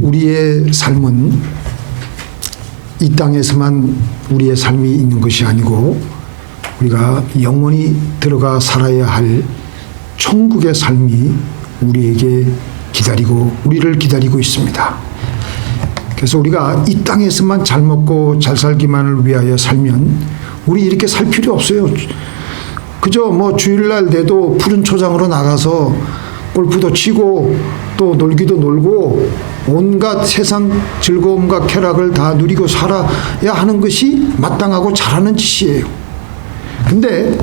우리의 삶은 이 땅에서만 우리의 삶이 있는 것이 아니고 우리가 영원히 들어가 살아야 할 천국의 삶이 우리를 기다리고 있습니다. 그래서 우리가 이 땅에서만 잘 먹고 잘 살기만을 위하여 살면 우리 이렇게 살 필요 없어요. 그저 뭐 주일날 돼도 푸른 초장으로 나가서 골프도 치고 또 놀기도 놀고 온갖 세상 즐거움과 쾌락을 다 누리고 살아야 하는 것이 마땅하고 잘하는 짓이에요. 근데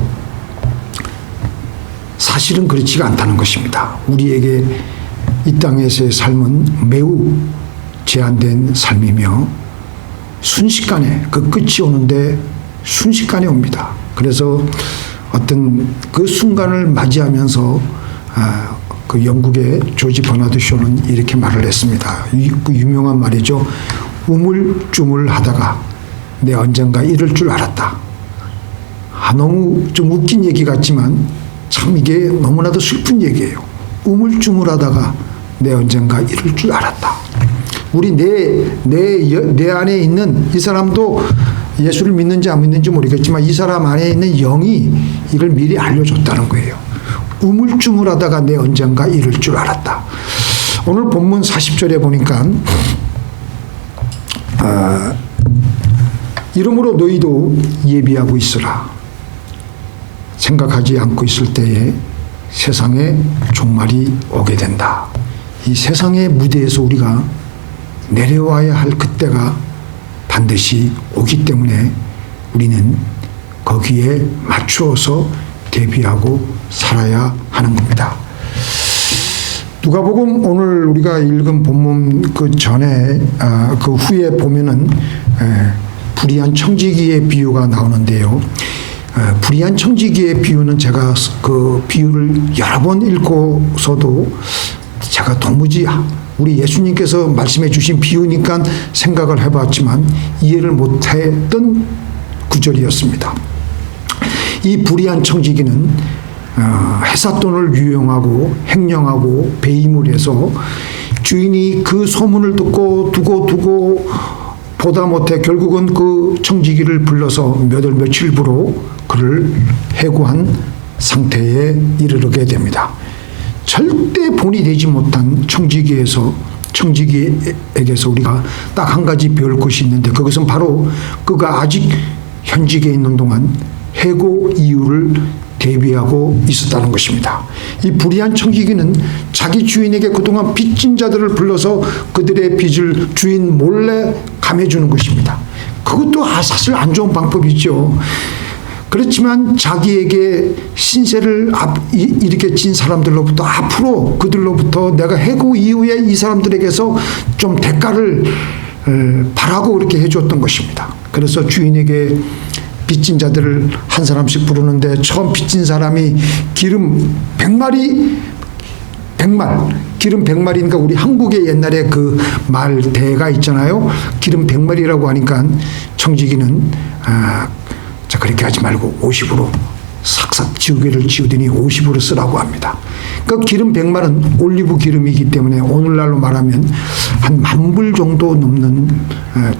사실은 그렇지가 않다는 것입니다. 우리에게 이 땅에서의 삶은 매우 제한된 삶이며 순식간에 그 끝이 오는데 순식간에 옵니다. 그래서 어떤 그 순간을 맞이하면서 그 영국의 조지 버나드 쇼는 이렇게 말을 했습니다. 그 유명한 말이죠. 우물쭈물하다가 내 언젠가 이럴 줄 알았다. 너무 좀 웃긴 얘기 같지만 참 이게 너무나도 슬픈 얘기예요. 우물쭈물하다가 내 언젠가 이럴 줄 알았다. 우리 내 안에 있는 이 사람도 예수를 믿는지 안 믿는지 모르겠지만 이 사람 안에 있는 영이 이걸 미리 알려줬다는 거예요. 우물쭈물하다가 내 언젠가 이럴 줄 알았다. 오늘 본문 40절에 보니까 이러므로 너희도 예비하고 있으라. 생각하지 않고 있을 때에 세상에 종말이 오게 된다. 이 세상의 무대에서 우리가 내려와야 할 그때가 반드시 오기 때문에 우리는 거기에 맞추어서 대비하고 살아야 하는 겁니다. 누가복음 오늘 우리가 읽은 본문 그 전에 그 후에 보면은 불의한 청지기의 비유가 나오는데요. 불의한 청지기의 비유는 제가 그 비유를 여러 번 읽고서도 제가 도무지 우리 예수님께서 말씀해 주신 비유니까 생각을 해봤지만 이해를 못했던 구절이었습니다. 이 불의한 청지기는 회삿돈을 유용하고 횡령하고 배임을 해서 주인이 그 소문을 듣고 두고 보다 못해 결국은 그 청지기를 불러서 몇 월 며칠부로 그를 해고한 상태에 이르게 됩니다. 절대 본이 되지 못한 청지기에게서 우리가 딱 한 가지 배울 것이 있는데 그것은 바로 그가 아직 현직에 있는 동안 해고 이유를 대비하고 있었다는 것입니다. 이 불의한 청지기는 자기 주인에게 그동안 빚진 자들을 불러서 그들의 빚을 주인 몰래 감해주는 것입니다. 그것도 사실 안 좋은 방법이죠. 그렇지만 자기에게 신세를 이렇게 진 사람들로부터 앞으로 그들로부터 내가 해고 이후에 이 사람들에게서 좀 대가를 바라고 그렇게 해줬던 것입니다. 그래서 주인에게 빚진 자들을 한 사람씩 부르는데 처음 빚진 사람이 기름 100마리 기름 100마리니까 우리 한국의 옛날에 그 말대가 있잖아요. 기름 100마리라고 하니까 청지기는 자 그렇게 하지 말고 50으로 삭삭 지우개를 지우더니 50으로 쓰라고 합니다. 그러니까 기름 100마리는 올리브 기름이기 때문에 오늘날로 말하면 한 10,000불 정도 넘는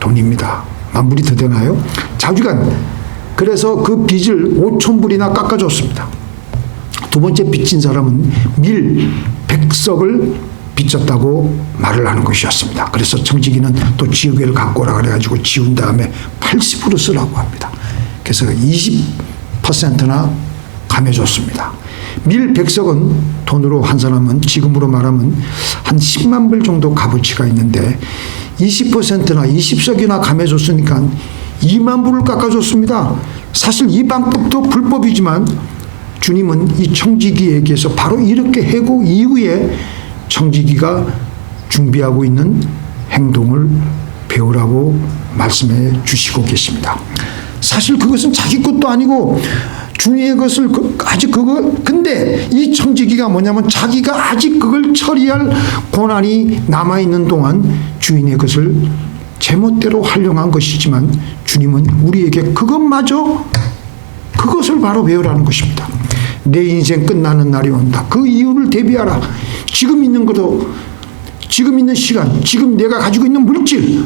돈입니다. 10,000불이 더 되나요? 자주간 그래서 그 빚을 5,000불이나 깎아줬습니다. 두 번째 빚진 사람은 밀 100석을 빚졌다고 말을 하는 것이었습니다. 그래서 청지기는 또 지우개를 갖고 오라 그래가지고 지운 다음에 80으로 쓰라고 합니다. 그래서 20%나 감해줬습니다. 밀 100석은 돈으로 한 사람은 지금으로 말하면 한 10만 불 정도 값어치가 있는데 20%나 20석이나 감해줬으니까 2만 불을 깎아줬습니다. 사실 이 방법도 불법이지만 주님은 이 청지기에게서 바로 이렇게 해고 이후에 청지기가 준비하고 있는 행동을 배우라고 말씀해 주시고 계십니다. 사실 그것은 자기 것도 아니고 주인의 것을 근데 이 청지기가 뭐냐면 자기가 아직 그걸 처리할 고난이 남아있는 동안 주인의 것을 제멋대로 활용한 것이지만 주님은 우리에게 그것을 바로 배우라는 것입니다. 내 인생 끝나는 날이 온다. 그 이유를 대비하라. 지금 있는 것도 지금 있는 시간, 지금 내가 가지고 있는 물질,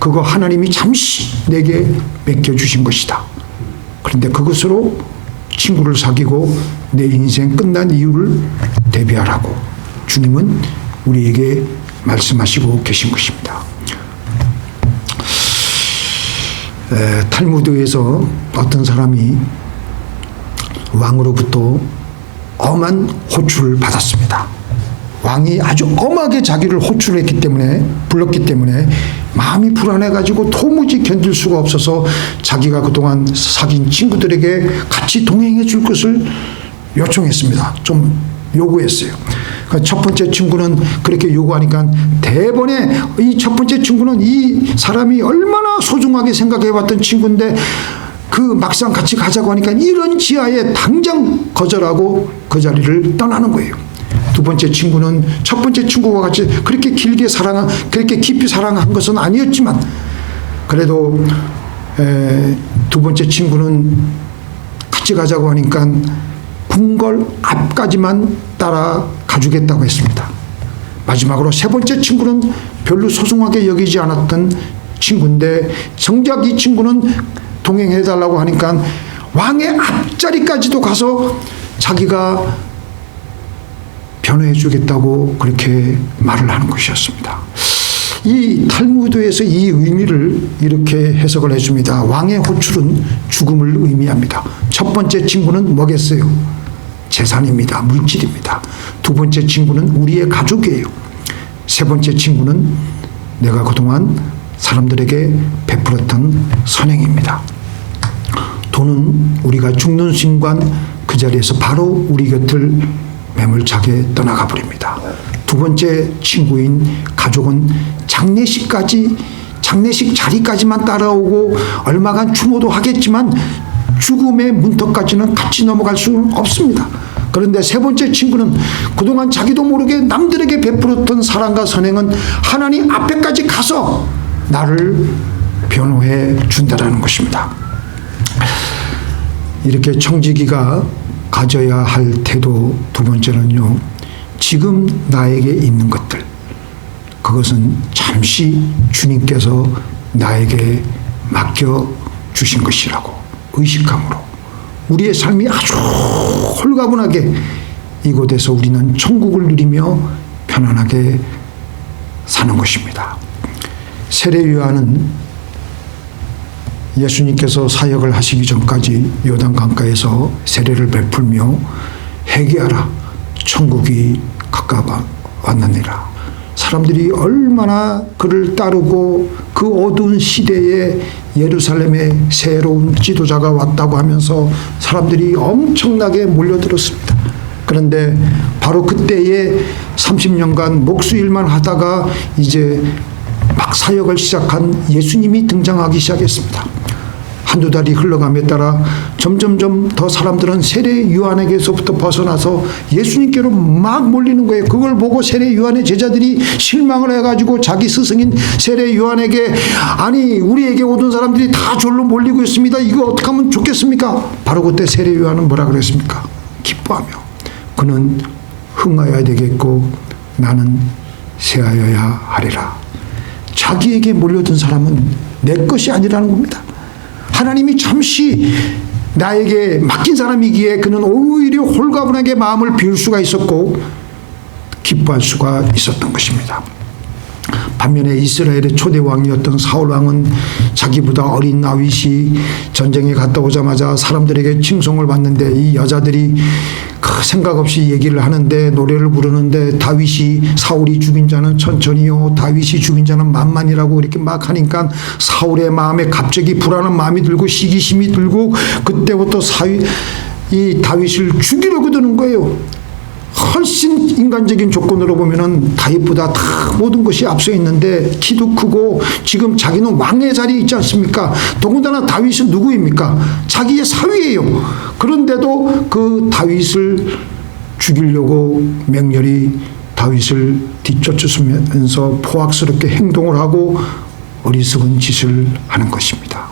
그거 하나님이 잠시 내게 맡겨주신 것이다. 그런데 그것으로 친구를 사귀고 내 인생 끝난 이유를 대비하라고 주님은 우리에게 말씀하시고 계신 것입니다. 탈무드에서 어떤 사람이 왕으로부터 엄한 호출을 받았습니다. 왕이 아주 엄하게 자기를 호출했기 때문에, 불렀기 때문에 마음이 불안해가지고 도무지 견딜 수가 없어서 자기가 그동안 사귄 친구들에게 같이 동행해 줄 것을 요청했습니다. 좀 요구했어요. 첫 번째 친구는 그렇게 요구하니까 대번에 이 첫 번째 친구는 이 사람이 얼마나 소중하게 생각해왔던 친구인데 그 막상 같이 가자고 하니까 이런 지하에 당장 거절하고 그 자리를 떠나는 거예요. 두 번째 친구는 첫 번째 친구와 같이 그렇게 그렇게 깊이 사랑한 것은 아니었지만 그래도 두 번째 친구는 같이 가자고 하니까 궁궐 앞까지만 따라가 주겠다고 했습니다. 마지막으로 세 번째 친구는 별로 소중하게 여기지 않았던 친구인데 정작 이 친구는 동행해달라고 하니까 왕의 앞자리까지도 가서 자기가 변호해 주겠다고 그렇게 말을 하는 것이었습니다. 이 탈무드에서 이 의미를 이렇게 해석을 해줍니다. 왕의 호출은 죽음을 의미합니다. 첫 번째 친구는 뭐겠어요? 재산입니다. 물질입니다. 두 번째 친구는 우리의 가족이에요. 세 번째 친구는 내가 그동안 사람들에게 베풀었던 선행입니다. 돈은 우리가 죽는 순간 그 자리에서 바로 우리 곁을 매몰차게 떠나가 버립니다. 두 번째 친구인 가족은 장례식 자리까지만 따라오고 얼마간 추모도 하겠지만 죽음의 문턱까지는 같이 넘어갈 수는 없습니다. 그런데 세 번째 친구는 그동안 자기도 모르게 남들에게 베풀었던 사랑과 선행은 하나님 앞에까지 가서 나를 변호해 준다라는 것입니다. 이렇게 청지기가 가져야 할 태도 두 번째는요, 지금 나에게 있는 것들, 그것은 잠시 주님께서 나에게 맡겨주신 것이라고 의식함으로 우리의 삶이 아주 홀가분하게 이곳에서 우리는 천국을 누리며 편안하게 사는 것입니다. 세례 요한은 예수님께서 사역을 하시기 전까지 요단 강가에서 세례를 베풀며 회개하라, 천국이 가까웠느니라. 사람들이 얼마나 그를 따르고 그 어두운 시대에 예루살렘에 새로운 지도자가 왔다고 하면서 사람들이 엄청나게 몰려들었습니다. 그런데 바로 그때에 30년간 목수일만 하다가 이제 막 사역을 시작한 예수님이 등장하기 시작했습니다. 한두 달이 흘러감에 따라 점점점 더 사람들은 세례 요한에게서부터 벗어나서 예수님께로 막 몰리는 거예요. 그걸 보고 세례 요한의 제자들이 실망을 해가지고 자기 스승인 세례 요한에게, 아니 우리에게 오던 사람들이 다 절로 몰리고 있습니다. 이거 어떻게 하면 좋겠습니까? 바로 그때 세례 요한은 뭐라 그랬습니까? 기뻐하며 그는 흥하여야 되겠고 나는 쇠하여야 하리라. 자기에게 몰려든 사람은 내 것이 아니라는 겁니다. 하나님이 잠시 나에게 맡긴 사람이기에 그는 오히려 홀가분하게 마음을 비울 수가 있었고 기뻐할 수가 있었던 것입니다. 반면에 이스라엘의 초대 왕이었던 사울 왕은 자기보다 어린 다윗이 전쟁에 갔다 오자마자 사람들에게 칭송을 받는데 이 여자들이 그 생각 없이 얘기를 하는데 노래를 부르는데 다윗이 사울이 죽인 자는 천천히요 다윗이 죽인 자는 만만이라고 이렇게 막 하니까 사울의 마음에 갑자기 불안한 마음이 들고 시기심이 들고 그때부터 이 다윗을 죽이려고 드는 거예요. 훨씬 인간적인 조건으로 보면은 다윗보다 다 모든 것이 앞서 있는데 키도 크고 지금 자기는 왕의 자리에 있지 않습니까? 더군다나 다윗은 누구입니까? 자기의 사위예요. 그런데도 그 다윗을 죽이려고 맹렬히 다윗을 뒤쫓으면서 포악스럽게 행동을 하고 어리석은 짓을 하는 것입니다.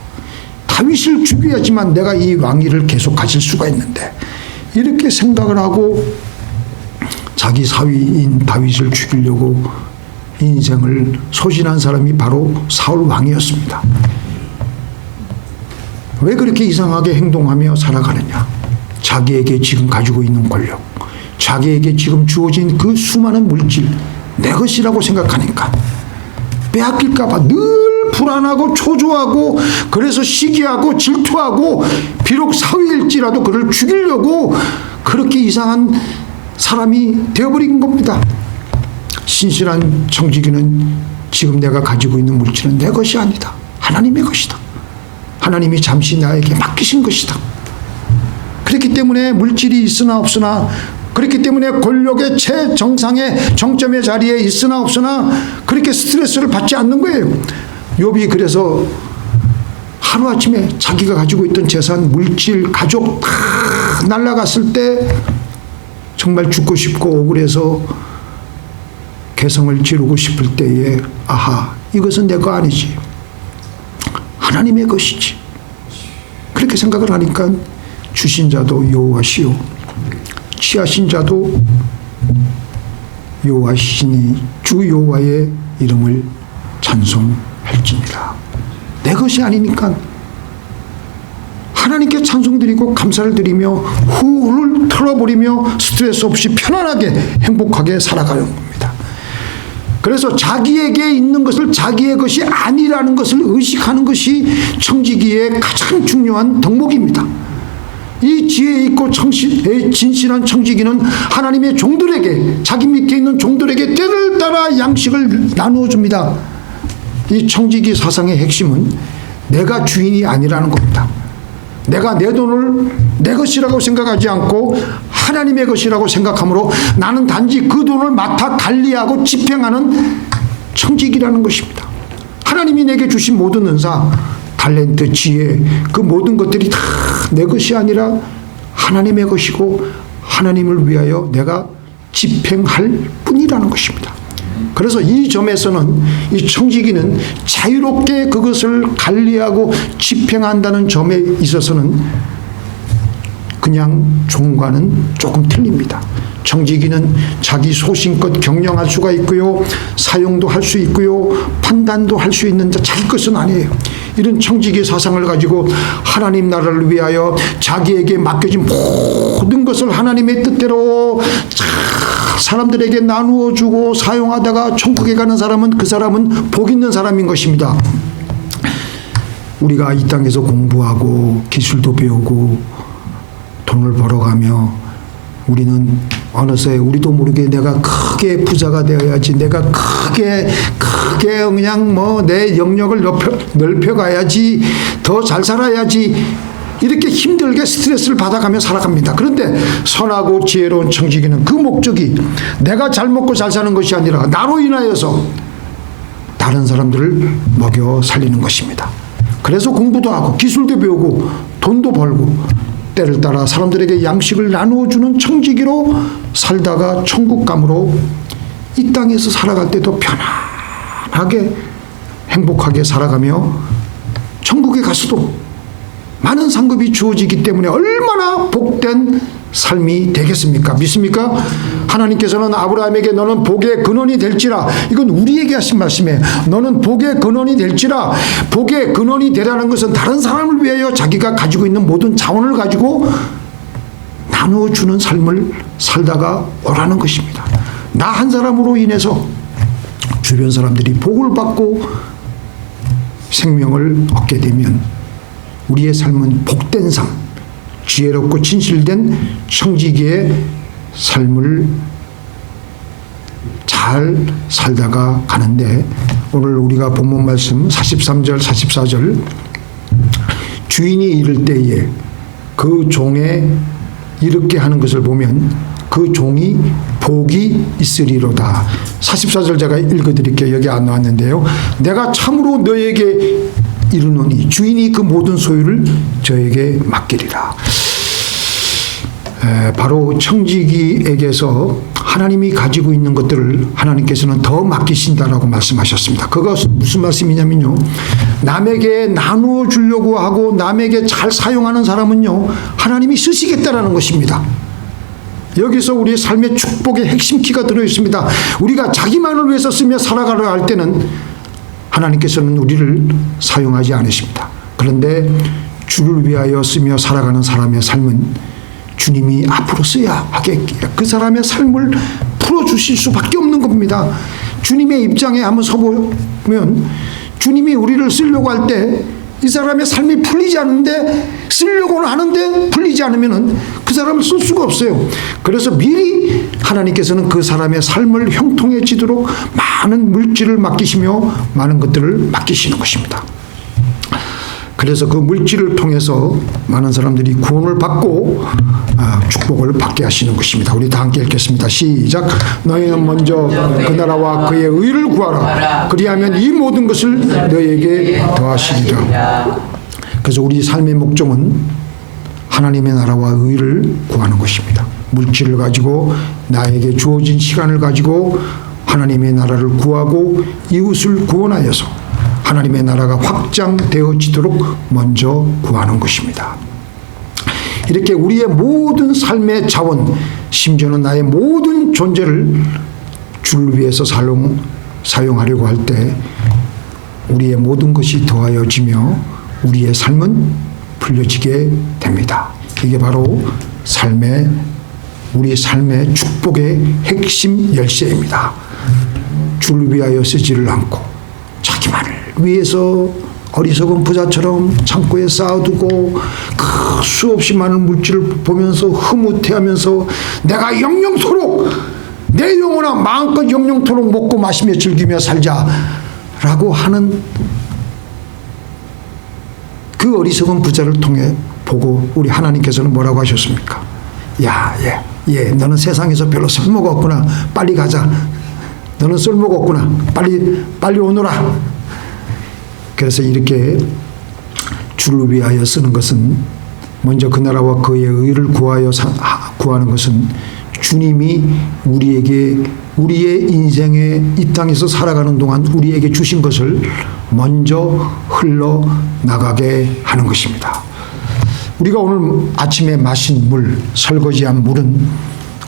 다윗을 죽여야지만 내가 이 왕위를 계속 가질 수가 있는데 이렇게 생각을 하고 자기 사위인 다윗을 죽이려고 인생을 소진한 사람이 바로 사울 왕이었습니다. 왜 그렇게 이상하게 행동하며 살아가느냐? 자기에게 지금 가지고 있는 권력, 자기에게 지금 주어진 그 수많은 물질, 내 것이라고 생각하니까 빼앗길까 봐 늘 불안하고 초조하고, 그래서 시기하고 질투하고, 비록 사위일지라도 그를 죽이려고 그렇게 이상한 사람이 되어버린 겁니다. 신실한 청지기는 지금 내가 가지고 있는 물질은 내 것이 아니다. 하나님의 것이다. 하나님이 잠시 나에게 맡기신 것이다. 그렇기 때문에 물질이 있으나 없으나, 그렇기 때문에 권력의 최정상의 정점의 자리에 있으나 없으나 그렇게 스트레스를 받지 않는 거예요. 욥이 그래서 하루아침에 자기가 가지고 있던 재산, 물질, 가족 다 날아갔을 때 정말 죽고 싶고 억울해서 개성을 지르고 싶을 때에, 아하, 이것은 내 거 아니지, 하나님의 것이지. 그렇게 생각을 하니까 주신 자도 여호와시요 취하신 자도 여호와시니 주 여호와의 이름을 찬송할지니라. 내 것이 아니니까 하나님께 찬송드리고 감사를 드리며 후를 털어버리며 스트레스 없이 편안하게 행복하게 살아가는 겁니다. 그래서 자기에게 있는 것을 자기의 것이 아니라는 것을 의식하는 것이 청지기의 가장 중요한 덕목입니다. 이 지혜 있고 진실한 청지기는 하나님의 종들에게, 자기 밑에 있는 종들에게 때를 따라 양식을 나누어 줍니다. 이 청지기 사상의 핵심은 내가 주인이 아니라는 겁니다. 내가 내 돈을 내 것이라고 생각하지 않고 하나님의 것이라고 생각하므로 나는 단지 그 돈을 맡아 관리하고 집행하는 청지기라는 것입니다. 하나님이 내게 주신 모든 은사, 탤런트, 지혜, 그 모든 것들이 다 내 것이 아니라 하나님의 것이고 하나님을 위하여 내가 집행할 뿐이라는 것입니다. 그래서 이 점에서는 이 청지기는 자유롭게 그것을 관리하고 집행한다는 점에 있어서는 그냥 종과는 조금 틀립니다. 청지기는 자기 소신껏 경영할 수가 있고요, 사용도 할 수 있고요, 판단도 할 수 있는 자기 것은 아니에요. 이런 청지기 사상을 가지고 하나님 나라를 위하여 자기에게 맡겨진 모든 것을 하나님의 뜻대로 사람들에게 나누어 주고 사용하다가 천국에 가는 사람은 그 사람은 복 있는 사람인 것입니다. 우리가 이 땅에서 공부하고 기술도 배우고 돈을 벌어가며 우리는 어느새 우리도 모르게 내가 크게 부자가 되어야지, 내가 크게 그냥 뭐 내 영역을 넓혀가야지, 더 잘 살아야지, 이렇게 힘들게 스트레스를 받아가며 살아갑니다. 그런데 선하고 지혜로운 청지기는 그 목적이 내가 잘 먹고 잘 사는 것이 아니라 나로 인하여서 다른 사람들을 먹여 살리는 것입니다. 그래서 공부도 하고 기술도 배우고 돈도 벌고 때를 따라 사람들에게 양식을 나누어 주는 청지기로 살다가 천국감으로 이 땅에서 살아갈 때도 편안하게 행복하게 살아가며 천국에 가서도 많은 상급이 주어지기 때문에 얼마나 복된 삶이 되겠습니까? 믿습니까? 하나님께서는 아브라함에게 너는 복의 근원이 될지라, 이건 우리에게 하신 말씀이에요. 너는 복의 근원이 될지라. 복의 근원이 되라는 것은 다른 사람을 위하여 자기가 가지고 있는 모든 자원을 가지고 나누어 주는 삶을 살다가 오라는 것입니다. 나 한 사람으로 인해서 주변 사람들이 복을 받고 생명을 얻게 되면 우리의 삶은 복된 삶, 지혜롭고 진실된 청지기의 삶을 잘 살다가 가는데, 오늘 우리가 본문 말씀 43절 44절, 주인이 이를 때에 그 종에 이렇게 하는 것을 보면 그 종이 복이 있으리로다. 44절 제가 읽어드릴게요. 여기 안 나왔는데요. 내가 참으로 너에게 이르노니 주인이 그 모든 소유를 저에게 맡기리라. 바로 청지기에게서 하나님이 가지고 있는 것들을 하나님께서는 더 맡기신다라고 말씀하셨습니다. 그것은 무슨 말씀이냐면요, 남에게 나누어 주려고 하고 남에게 잘 사용하는 사람은요 하나님이 쓰시겠다라는 것입니다. 여기서 우리의 삶의 축복의 핵심 키가 들어있습니다. 우리가 자기만을 위해서 쓰며 살아가려 할 때는 하나님께서는 우리를 사용하지 않으십니다. 그런데 주를 위하여 쓰며 살아가는 사람의 삶은 주님이 앞으로 써야 하겠기에 그 사람의 삶을 풀어주실 수밖에 없는 겁니다. 주님의 입장에 한번 서보면 주님이 우리를 쓰려고 할 때 이 사람의 삶이 풀리지 않는데 쓰려고는 하는데 풀리지 않으면 그 사람을 쓸 수가 없어요. 그래서 미리 하나님께서는 그 사람의 삶을 형통해지도록 많은 물질을 맡기시며 많은 것들을 맡기시는 것입니다. 그래서 그 물질을 통해서 많은 사람들이 구원을 받고 축복을 받게 하시는 것입니다. 우리 다 함께 읽겠습니다. 시작. 너희는 먼저 그 나라와 그의 의를 구하라. 그리하면 이 모든 것을 너희에게 더하시리라. 그래서 우리 삶의 목적은 하나님의 나라와 의를 구하는 것입니다. 물질을 가지고 나에게 주어진 시간을 가지고 하나님의 나라를 구하고 이웃을 구원하여서 하나님의 나라가 확장되어지도록 먼저 구하는 것입니다. 이렇게 우리의 모든 삶의 자원, 심지어는 나의 모든 존재를 주를 위해서 사용하려고 할 때 우리의 모든 것이 더하여지며 우리의 삶은 풀려지게 됩니다. 이게 바로 우리 삶의 축복의 핵심 열쇠입니다. 주를 위하여 쓰지를 않고 자기만을 위해서 어리석은 부자처럼 창고에 쌓아두고 그 수없이 많은 물질을 보면서 흐뭇해하면서 내가 영영토록 내 영혼아 마음껏 영영토록 먹고 마시며 즐기며 살자라고 하는 그 어리석은 부자를 통해 보고 우리 하나님께서는 뭐라고 하셨습니까? 야, 너는 세상에서 별로 쓸모가 없구나. 빨리 가자. 너는 쓸모가 없구나. 빨리 오너라. 그래서 이렇게 주를 위하여 쓰는 것은 먼저 그 나라와 그의 의를 구하는 것은 주님이 우리의 인생에 이 땅에서 살아가는 동안 우리에게 주신 것을 먼저 흘러나가게 하는 것입니다. 우리가 오늘 아침에 마신 물, 설거지한 물은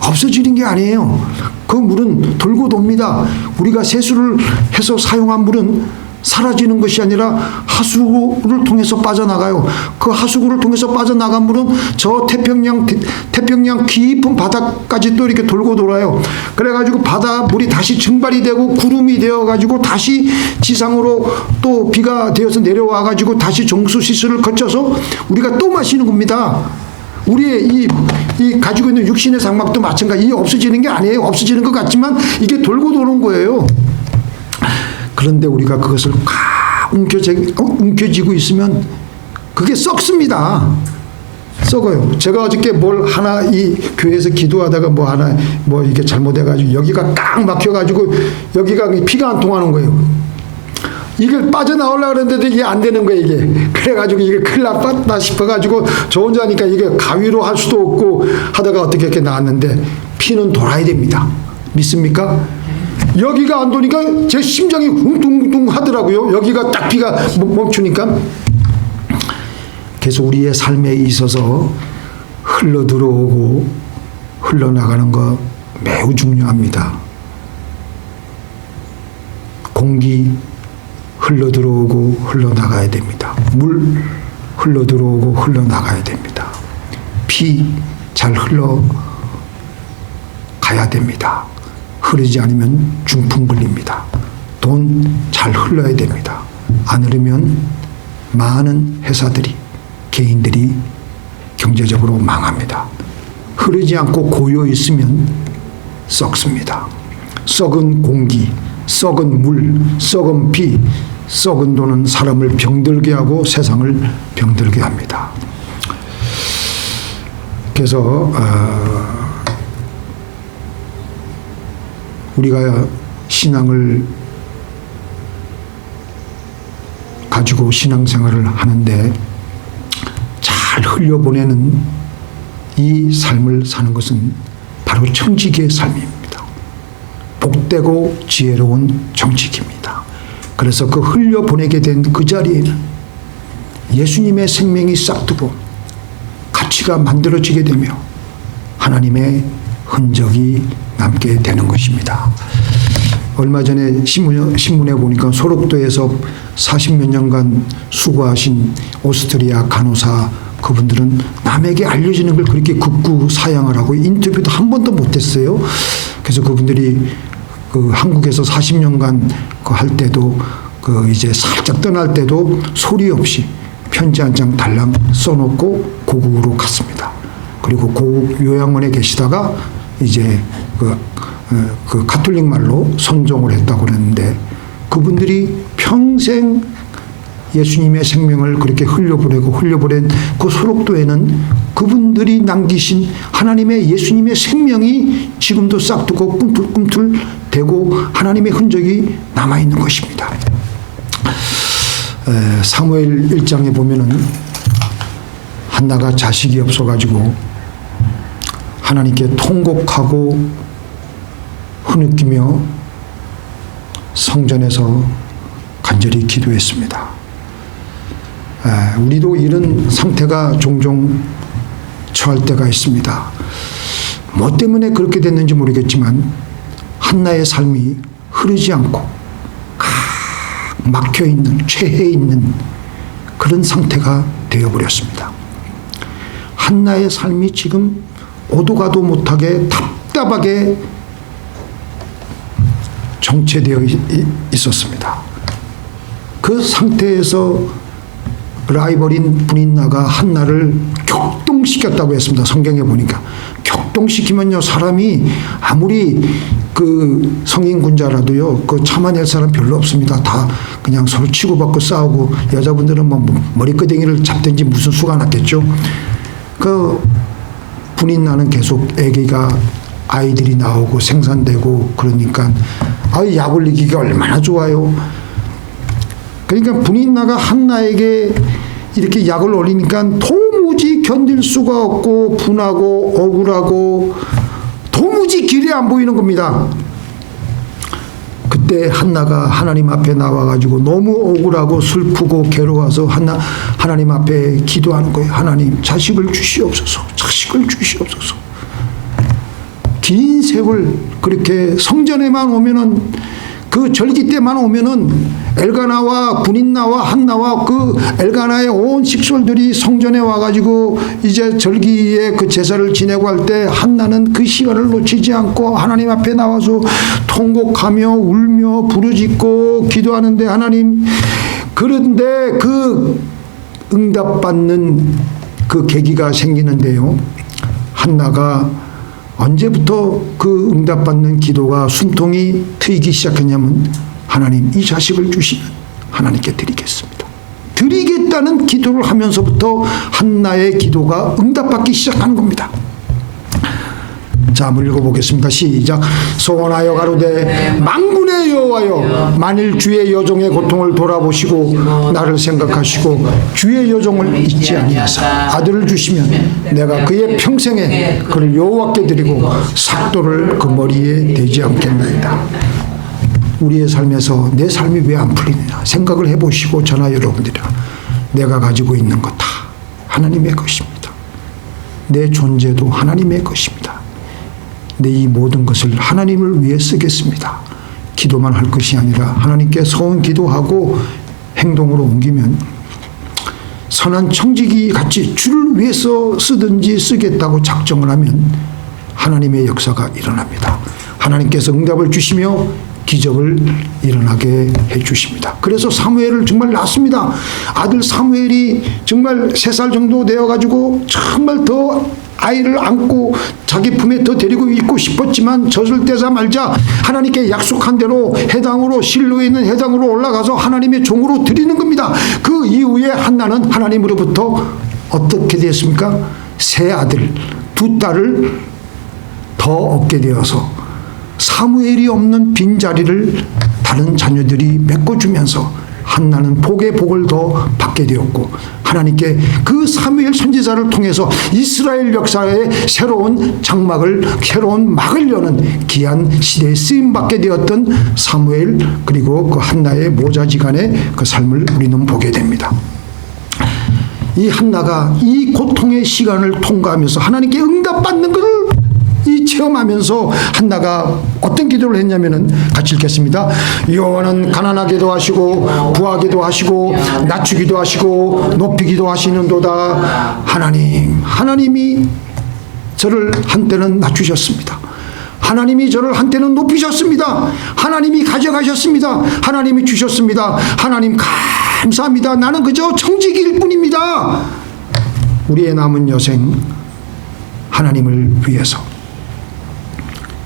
없어지는 게 아니에요. 그 물은 돌고 돕니다. 우리가 세수를 해서 사용한 물은 사라지는 것이 아니라 하수구를 통해서 빠져나가요. 그 하수구를 통해서 빠져나간 물은 저 태평양 깊은 바다까지 또 이렇게 돌고 돌아요. 그래가지고 바다 물이 다시 증발이 되고 구름이 되어가지고 다시 지상으로 또 비가 되어서 내려와가지고 다시 정수 시설을 거쳐서 우리가 또 마시는 겁니다. 우리의 이 가지고 있는 육신의 장막도 마찬가지. 이게 없어지는 게 아니에요. 없어지는 것 같지만 이게 돌고 도는 거예요. 그런데 우리가 그것을 움켜쥐고 있으면 그게 썩습니다. 썩어요. 제가 어저께 이 교회에서 기도하다가 이게 잘못해가지고 여기가 꽉 막혀가지고 여기가 피가 안 통하는 거예요. 이걸 빠져나오려고 그랬는데도 이게 안 되는 거예요, 이게. 그래가지고 이게 큰일 났다 싶어가지고 저 혼자 하니까 이게 가위로 할 수도 없고 하다가 어떻게 이렇게 나왔는데 피는 돌아야 됩니다. 믿습니까? 여기가 안 도니까 제 심장이 웅뚱웅뚱 하더라고요. 여기가 딱 피가 멈추니까. 그래서 우리의 삶에 있어서 흘러들어오고 흘러나가는 거 매우 중요합니다. 공기 흘러들어오고 흘러나가야 됩니다. 물 흘러들어오고 흘러나가야 됩니다. 피 잘 흘러가야 됩니다. 흐르지 않으면 중풍 걸립니다. 돈 잘 흘러야 됩니다. 안 흐르면 많은 회사들이 개인들이 경제적으로 망합니다. 흐르지 않고 고여 있으면 썩습니다. 썩은 공기, 썩은 물, 썩은 피, 썩은 돈은 사람을 병들게 하고 세상을 병들게 합니다. 그래서 우리가 신앙을 가지고 신앙생활을 하는데 잘 흘려보내는 이 삶을 사는 것은 바로 청지기의 삶입니다. 복되고 지혜로운 청지기입니다. 그래서 그 흘려보내게 된 그 자리에는 예수님의 생명이 싹트고 가치가 만들어지게 되며 하나님의 흔적이 남게 되는 것입니다. 얼마 전에 신문에 보니까 소록도에서 40몇 년간 수고하신 오스트리아 간호사 그분들은 남에게 알려지는 걸 그렇게 극구 사양을 하고 인터뷰도 한 번도 못했어요. 그래서 그분들이 그 한국에서 40년간 그 할 때도 그 이제 살짝 떠날 때도 소리 없이 편지 한 장 달랑 써놓고 고국으로 갔습니다. 그리고 고국 요양원에 계시다가 이제 그 가톨릭 말로 선종을 했다고 그랬는데 그분들이 평생 예수님의 생명을 그렇게 흘려보낸 그 소록도에는 그분들이 남기신 하나님의 예수님의 생명이 지금도 싹두고 꿈틀꿈틀 되고 하나님의 흔적이 남아있는 것입니다. 사무엘 1장에 보면은 한나가 자식이 없어가지고 하나님께 통곡하고 흐느끼며 성전에서 간절히 기도했습니다. 우리도 이런 상태가 종종 처할 때가 있습니다. 뭐 때문에 그렇게 됐는지 모르겠지만 한나의 삶이 흐르지 않고 막혀있는 최해에 있는 그런 상태가 되어버렸습니다. 한나의 삶이 지금 오도 가도 못하게 답답하게 정체되어 있었습니다. 그 상태에서 라이벌인 분인나가 한나를 격동시켰다고 했습니다. 성경에 보니까. 격동시키면요, 사람이 아무리 그 성인군자라도요, 그 참아낼 사람 별로 없습니다. 다 그냥 서로 치고받고 싸우고, 여자분들은 뭐 머리끄댕이를 잡든지 무슨 수가 났겠죠. 그 분인나는 계속 아기가 아이들이 나오고 생산되고 그러니까 약 올리기가 얼마나 좋아요. 그러니까 분인나가 한나에게 이렇게 약을 올리니까 도무지 견딜 수가 없고 분하고 억울하고 도무지 길이 안 보이는 겁니다. 그때 한나가 하나님 앞에 나와가지고 너무 억울하고 슬프고 괴로워서 하나님 앞에 기도하는 거예요. 하나님, 자식을 주시옵소서. 자식을 주시옵소서. 긴 세월 그렇게 성전에만 오면은 그 절기 때만 오면은 엘가나와 분인나와 한나와 그 엘가나의 온 식솔들이 성전에 와가지고 이제 절기에 그 제사를 지내고 할 때 한나는 그 시간을 놓치지 않고 하나님 앞에 나와서 통곡하며 울며 부르짖고 기도하는데 하나님, 그런데 그 응답받는 그 계기가 생기는데요. 한나가 언제부터 그 응답받는 기도가 숨통이 트이기 시작했냐면, 하나님, 이 자식을 주시면 하나님께 드리겠습니다. 드리겠다는 기도를 하면서부터 한나의 기도가 응답받기 시작하는 겁니다. 자, 한번 읽어보겠습니다. 시작. 소원하여 가로되 만군의 여호와여, 만일 주의 여종의 고통을 돌아보시고 나를 생각하시고 주의 여종을 잊지 아니하사 아들을 주시면 내가 그의 평생에 그를 여호와께 드리고 삭도를 그 머리에 대지 않겠나이다. 우리의 삶에서 내 삶이 왜 안 풀리느냐 생각을 해보시고, 저나 여러분들이라, 내가 가지고 있는 것 다 하나님의 것입니다. 내 존재도 하나님의 것입니다. 내 이 모든 것을 하나님을 위해 쓰겠습니다. 기도만 할 것이 아니라 하나님께 소원 기도하고 행동으로 옮기면 선한 청지기 같이 주를 위해서 쓰든지 쓰겠다고 작정을 하면 하나님의 역사가 일어납니다. 하나님께서 응답을 주시며 기적을 일어나게 해주십니다. 그래서 사무엘을 정말 낳습니다. 아들 사무엘이 정말 3살 정도 되어가지고 정말 더 아이를 안고 자기 품에 더 데리고 있고 싶었지만 젖을 떼자마자 하나님께 약속한 대로 해당으로, 실로에 있는 해당으로 올라가서 하나님의 종으로 드리는 겁니다. 그 이후에 한나는 하나님으로부터 어떻게 됐습니까? 3아들, 2딸을 더 얻게 되어서 사무엘이 없는 빈자리를 다른 자녀들이 메꿔주면서 한나는 복의 복을 더 받게 되었고, 하나님께 그 사무엘 선지자를 통해서 이스라엘 역사의 새로운 장막을, 새로운 막을 여는 귀한 시대에 쓰임받게 되었던 사무엘, 그리고 그 한나의 모자지간의 그 삶을 우리는 보게 됩니다. 이 한나가 이 고통의 시간을 통과하면서 하나님께 응답받는 것을 이 체험하면서 한나가 어떤 기도를 했냐면은 같이 읽겠습니다. 여호와는 가난하게도 하시고 부하게도 하시고 낮추기도 하시고 높이기도 하시는도다. 하나님이 저를 한때는 낮추셨습니다. 하나님이 저를 한때는 높이셨습니다. 하나님이 가져가셨습니다. 하나님이 주셨습니다. 하나님 감사합니다. 나는 그저 청지기일 뿐입니다. 우리의 남은 여생 하나님을 위해서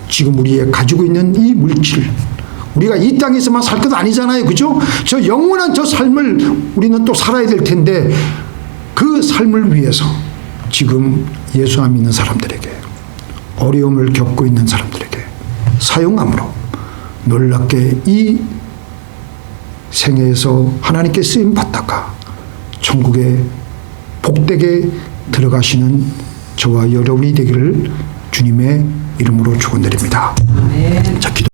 지금 우리의 가지고 있는 이 물질, 우리가 이 땅에서만 살 것 아니잖아요. 그죠? 저 영원한 저 삶을 우리는 또 살아야 될 텐데 그 삶을 위해서 지금 예수 안 믿는 사람들에게, 어려움을 겪고 있는 사람들에게 사용함으로 놀랍게 이 생애에서 하나님께 쓰임 받다가 천국에 복되게 들어가시는 저와 여러분이 되기를 주님의 이름으로 축원드립니다. 자, 기도.